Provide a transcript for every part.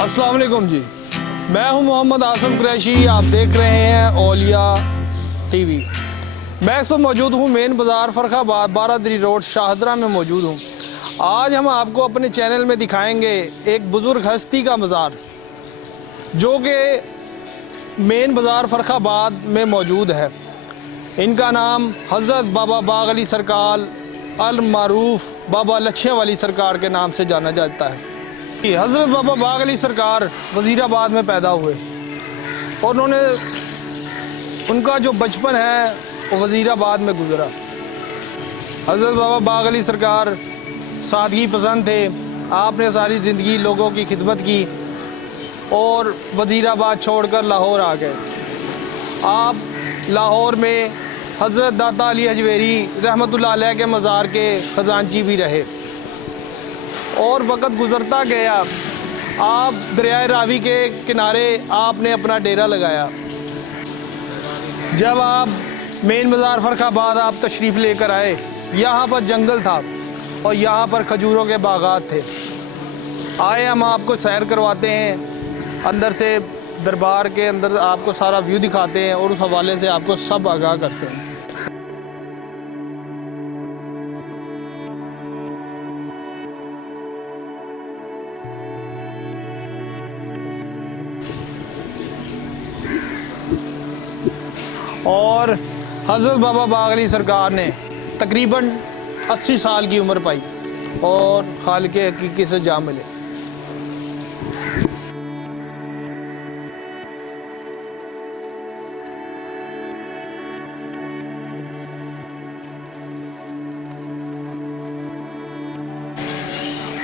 अस्सलाम वालेकुम जी, मैं हूं मोहम्मद आसिफ कुरैशी। आप देख रहे हैं औलिया टीवी। मैं इस वक्त मौजूद हूं मेन बाज़ार फ़र्रुखाबाद, बारादरी रोड, शाहदरा में मौजूद हूं। आज हम आपको अपने चैनल में दिखाएंगे एक बुज़ुर्ग हस्ती का मज़ार जो कि मेन बाज़ार फ़र्रुखाबाद में मौजूद है। इनका नाम हज़रत बाबा बाग़ अली सरकार अल मारूफ बाबा लच्छियाँ वाली सरकार के नाम से जाना जाता है। हज़रत बाबा बाग़ अली सरकार वज़ीराबाद में पैदा हुए और उनका जो बचपन है वो वज़ीराबाद में गुज़रा। हज़रत बाबा बाग़ अली सरकार सादगी पसंद थे। आपने सारी ज़िंदगी लोगों की खिदमत की और वज़ीराबाद छोड़कर लाहौर आ गए। आप लाहौर में हज़रत दाता अली हजवेरी रहमतुल्लाह अलैह के मज़ार के ख़जानची भी रहे और वक़्त गुज़रता गया। आप दरियाए रावी के किनारे आपने अपना डेरा लगाया। जब आप मेन बाज़ार फ़र्रुखाबाद आप तशरीफ़ लेकर आए, यहाँ पर जंगल था और यहाँ पर खजूरों के बागात थे। आए हम आपको सैर करवाते हैं, अंदर से दरबार के अंदर आपको सारा व्यू दिखाते हैं और उस हवाले से आपको सब आगाह करते हैं। और हज़रत बाबा बाग़ अली सरकार ने तकरीबन 80 साल की उम्र पाई और खालिक हकीकी से जा मिले।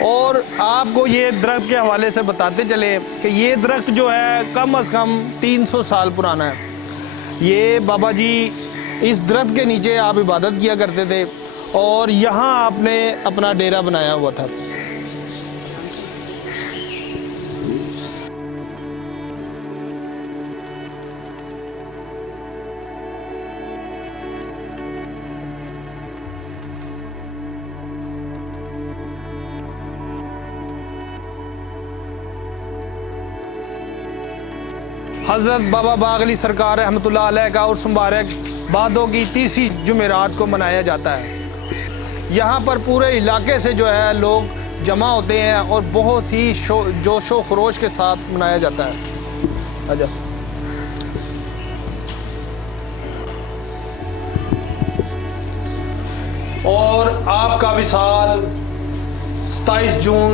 और आपको ये दरख्त के हवाले से बताते चले कि ये दरख्त जो है कम अज़ कम 300 साल पुराना है। ये बाबा जी इस दरख्त के नीचे आप इबादत किया करते थे और यहाँ आपने अपना डेरा बनाया हुआ था। हज़रत बाबा बाग़ अली सरकार रहमतुल्लाह अलैह का उर्स मुबारक बादों की 30 जुमेरात को मनाया जाता है। यहाँ पर पूरे इलाके से जो है लोग जमा होते हैं और बहुत ही जोशो खरोश के साथ मनाया जाता है। अच्छा, और आपका विसाल 27 जून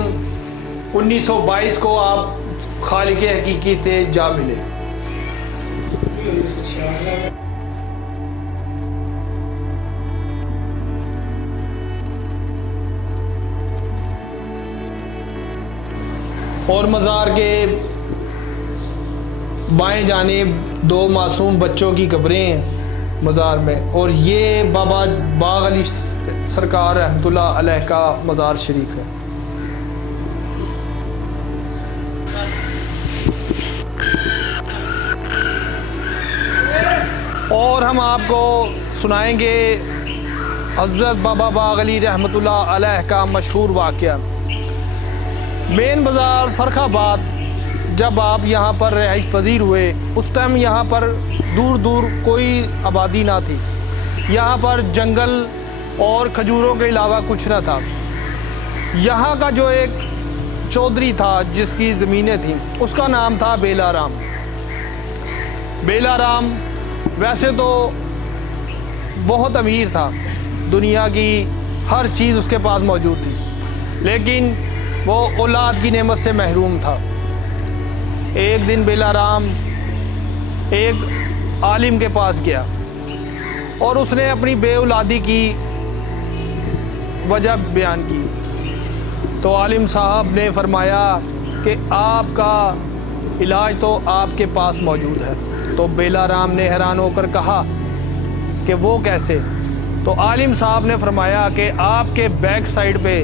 1922 को आप खालिक हकीकी से जा मिले। और मज़ार के बाएं जानिब 2 मासूम बच्चों की कब्रें हैं मज़ार में, और ये बाबा बाग़ अली सरकार रहमतुल्लाह अलैह का मज़ार शरीफ है। और हम आपको सुनाएंगे हज़रत बाबा बाग़ अली रहमतुल्लाह अलैह का मशहूर वाक़या। मेन बाज़ार फ़र्रुखाबाद जब आप यहाँ पर रिहाइश पजीर हुए उस टाइम यहाँ पर दूर दूर कोई आबादी ना थी। यहाँ पर जंगल और खजूरों के अलावा कुछ ना था। यहाँ का जो एक चौधरी था जिसकी ज़मीनें थीं उसका नाम था बेला राम। बेला राम वैसे तो बहुत अमीर था, दुनिया की हर चीज़ उसके पास मौजूद थी, लेकिन वो औलाद की नेमत से महरूम था। एक दिन बेला राम एक आलिम के पास गया और उसने अपनी बेऔलादी की वजह बयान की। तो आलिम साहब ने फरमाया कि आपका इलाज तो आपके पास मौजूद है। तो बेला राम ने हैरान होकर कहा कि वो कैसे? तो आलिम साहब ने फरमाया कि आपके बैक साइड पे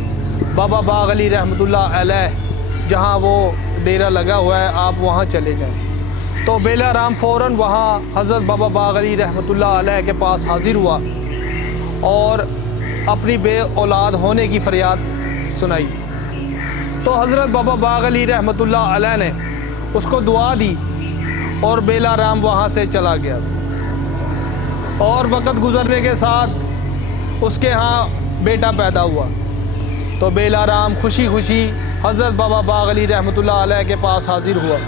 बाबा बाग़ अली रहमतुल्लाह अलैह जहाँ वो डेरा लगा हुआ है, आप वहाँ चले जाएं। तो बेला राम फ़ौरन वहाँ हज़रत बाबा बाग़ अली रहमतुल्लाह अलैह के पास हाज़िर हुआ और अपनी बे औलाद होने की फ़रियाद सुनाई। तो हज़रत बाबा बाग अली रहमतुल्लाह अलैह ने उसको दुआ दी और बेला राम वहाँ से चला गया। और वक़्त गुज़रने के साथ उसके यहाँ बेटा पैदा हुआ। तो बेला राम खुशी खुशी हज़रत बाबा बाग अली रहमतुल्लाह अलैह के पास हाजिर हुआ।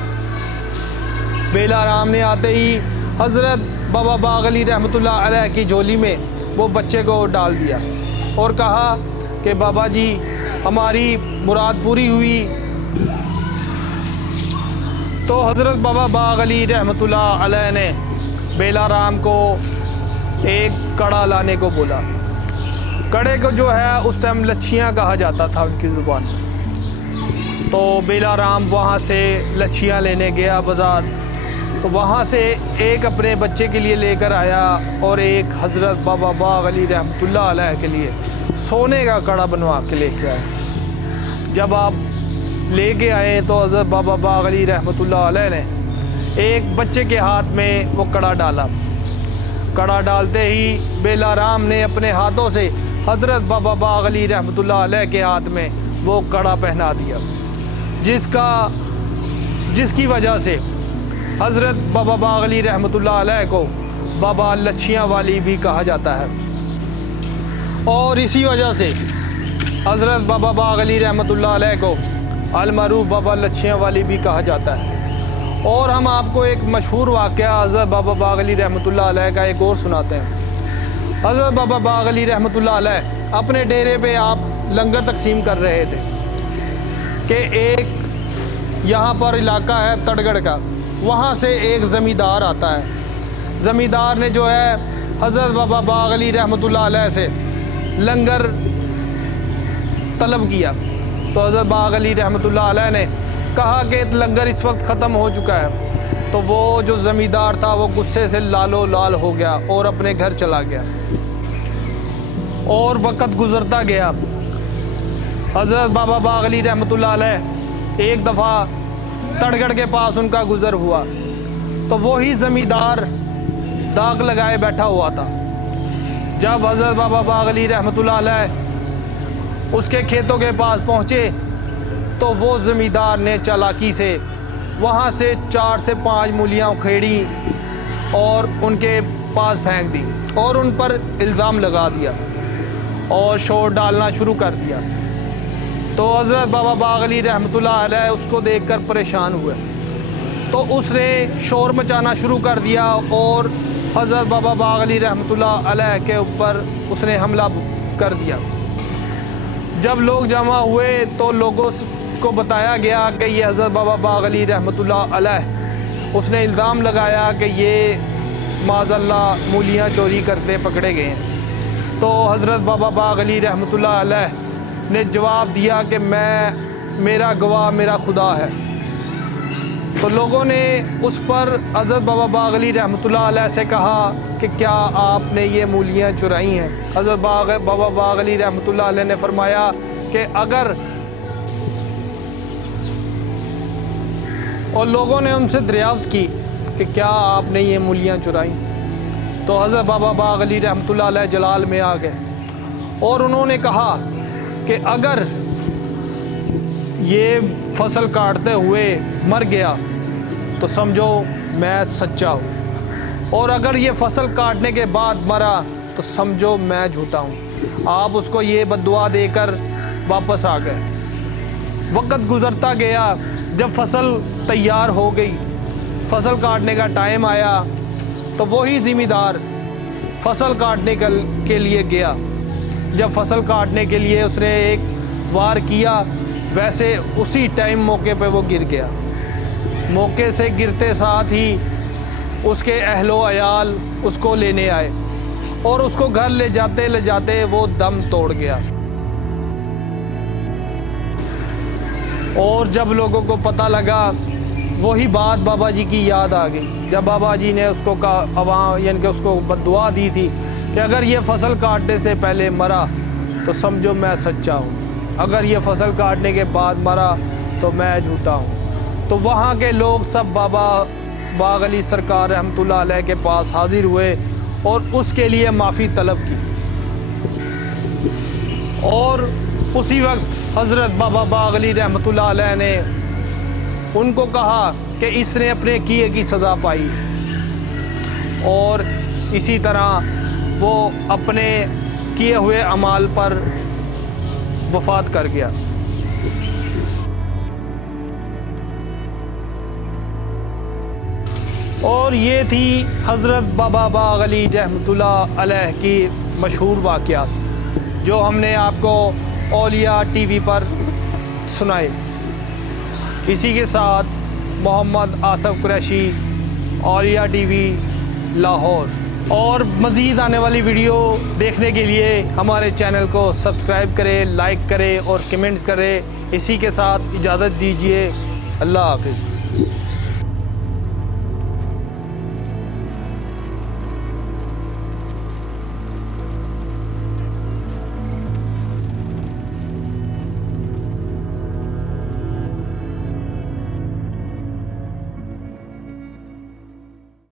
बेला राम ने आते ही हज़रत बाबा बाग अली रहमतुल्लाह अलैह की झोली में वो बच्चे को डाल दिया और कहा कि बाबा जी, हमारी मुराद पूरी हुई। तो हज़रत बाबा बाग अली रहमतुल्लाह अलैह ने बेला राम को एक कड़ा लाने को बोला। कड़े को जो है उस टाइम लच्छियाँ कहा जाता था उनकी ज़ुबान में। तो बेला राम वहाँ से लच्छियाँ लेने गया बाज़ार। तो वहाँ से एक अपने बच्चे के लिए लेकर आया और एक हज़रत बाबा बाग अली रहमतुल्लाह अलैह के लिए सोने का कड़ा बनवा के लेके आए। जब आप लेके आए तो हज़रत बाबा बाग अली रहमतुल्लाह अलैह ने एक बच्चे के हाथ में वो कड़ा डाला। कड़ा डालते ही बेला राम ने अपने हाथों से हज़रत बाबा बाग अली रहमतुल्लाह अलैह के हाथ में वो कड़ा पहना दिया, जिसकी वजह से हज़रत बाबा बाग अली रहमतुल्लाह अलैह को बाबा लच्छियाँ वाली भी कहा जाता है। और इसी वजह से हज़रत बाबा बाग अली रहमतुल्लाह अलैह को अलमरूफ बाबा लच्छियाँ वाली भी कहा जाता है। और हम आपको एक मशहूर वाक़या हज़रत बाबा बाग अली रहमतुल्लाह अलैह का एक और सुनाते हैं। हज़रत बाबा बाग अली रहमतुल्लाह अलैह अपने डेरे पे आप लंगर तकसीम कर रहे थे कि एक यहाँ पर इलाका है तड़गड़ का, वहाँ से एक ज़मींदार आता है। ज़मींदार ने जो है हज़रत बाबा बाग अली रहमतुल्लाह अलैह से लंगर तलब किया। तो हज़रत बाग अली रहमतुल्लाह अलैह ने कहा कि लंगर इस वक्त ख़त्म हो चुका है। तो वो जो ज़मींदार था वो गुस्से से लालो लाल हो गया और अपने घर चला गया। और वक़्त गुज़रता गया। हज़रत बाबा बाग अली रहमतुल्लाह अलैह एक दफ़ा तड़गड़ के पास उनका गुज़र हुआ तो वही ज़मींदार दाग लगाए बैठा हुआ था। जब हज़रत बाबा बाग अली रहमतुल्लाह अलैह उसके खेतों के पास पहुँचे तो वो ज़मींदार ने चालाकी से वहाँ से 4 से 5 मूलियाँ उखेड़ी और उनके पास फेंक दी और उन पर इल्ज़ाम लगा दिया और शोर डालना शुरू कर दिया। तो हज़रत बाबा बाग अली रहमतुल्लाह अलैह उसको देखकर परेशान हुए तो उसने शोर मचाना शुरू कर दिया और हज़रत बाबा बाग अली रहमतुल्लाह अलैह के ऊपर उसने हमला कर दिया। जब लोग जमा हुए तो लोगों को बताया गया कि ये हज़रत बाबा बाग अली रहमतुल्लाह अलैह उसने इल्ज़ाम लगाया कि ये माज़अल्लाह मूलियाँ चोरी करते पकड़े गए हैं। तो हज़रत बाबा बाग अली रहमतुल्लाह अलैह ने जवाब दिया कि मेरा गवाह मेरा खुदा है। तो लोगों ने उस पर हज़रत बाबा बाग अली रहमतुल्लाह अलैह से कहा कि क्या आपने ये मूलियाँ चुराई हैं? हज़रत बाबा बाग अली रहमतुल्लाह अलैह ने फरमाया कि अगर, और लोगों ने उनसे दरियाफ्त की कि क्या आपने ये मूलियाँ चुराई? तो हज़रत बाबा बाग अली रहमतुल्लाह अलैह जलाल में आ गए और उन्होंने कहा कि अगर ये फसल काटते हुए मर गया तो समझो मैं सच्चा हूँ, और अगर ये फसल काटने के बाद मरा तो समझो मैं झूठा हूँ। आप उसको ये बद्दुआ देकर वापस आ गए। वक़्त गुज़रता गया। जब फसल तैयार हो गई, फसल काटने का टाइम आया तो वही ज़िम्मेदार फसल काटने के लिए गया। जब फसल काटने के लिए उसने एक वार किया, वैसे उसी टाइम मौके पे वो गिर गया। मौके से गिरते साथ ही उसके अहलो अयाल उसको लेने आए और उसको घर ले जाते वो दम तोड़ गया। और जब लोगों को पता लगा, वही बात बाबा जी की याद आ गई। जब बाबा जी ने उसको कहा, यानी कि उसको बद्दुआ दी थी कि अगर ये फसल काटने से पहले मरा तो समझो मैं सच्चा हूँ, अगर ये फसल काटने के बाद मरा तो मैं झूठा हूँ। तो वहाँ के लोग सब बाबा बाग अली सरकार रहमतुल्लाह अलैह के पास हाजिर हुए और उसके लिए माफ़ी तलब की। और उसी वक्त हज़रत बाबा बागली रहमतुल्लाह अलैह ने उनको कहा कि इसने अपने किए की सज़ा पाई, और इसी तरह वो अपने किए हुए अमाल पर वफ़ात कर गया। और ये थी हज़रत बाबा बागली रहमतुल्लाह अलैह की मशहूर वाक़यात, जो हमने आपको औलिया टीवी पर सुनाए। इसी के साथ मोहम्मद आसफ़ कुरैशी, औलिया टीवी, लाहौर। और मज़ीद आने वाली वीडियो देखने के लिए हमारे चैनल को सब्सक्राइब करें, लाइक करें और कमेंट्स करें। इसी के साथ इजाज़त दीजिए। अल्लाह हाफ़िज़।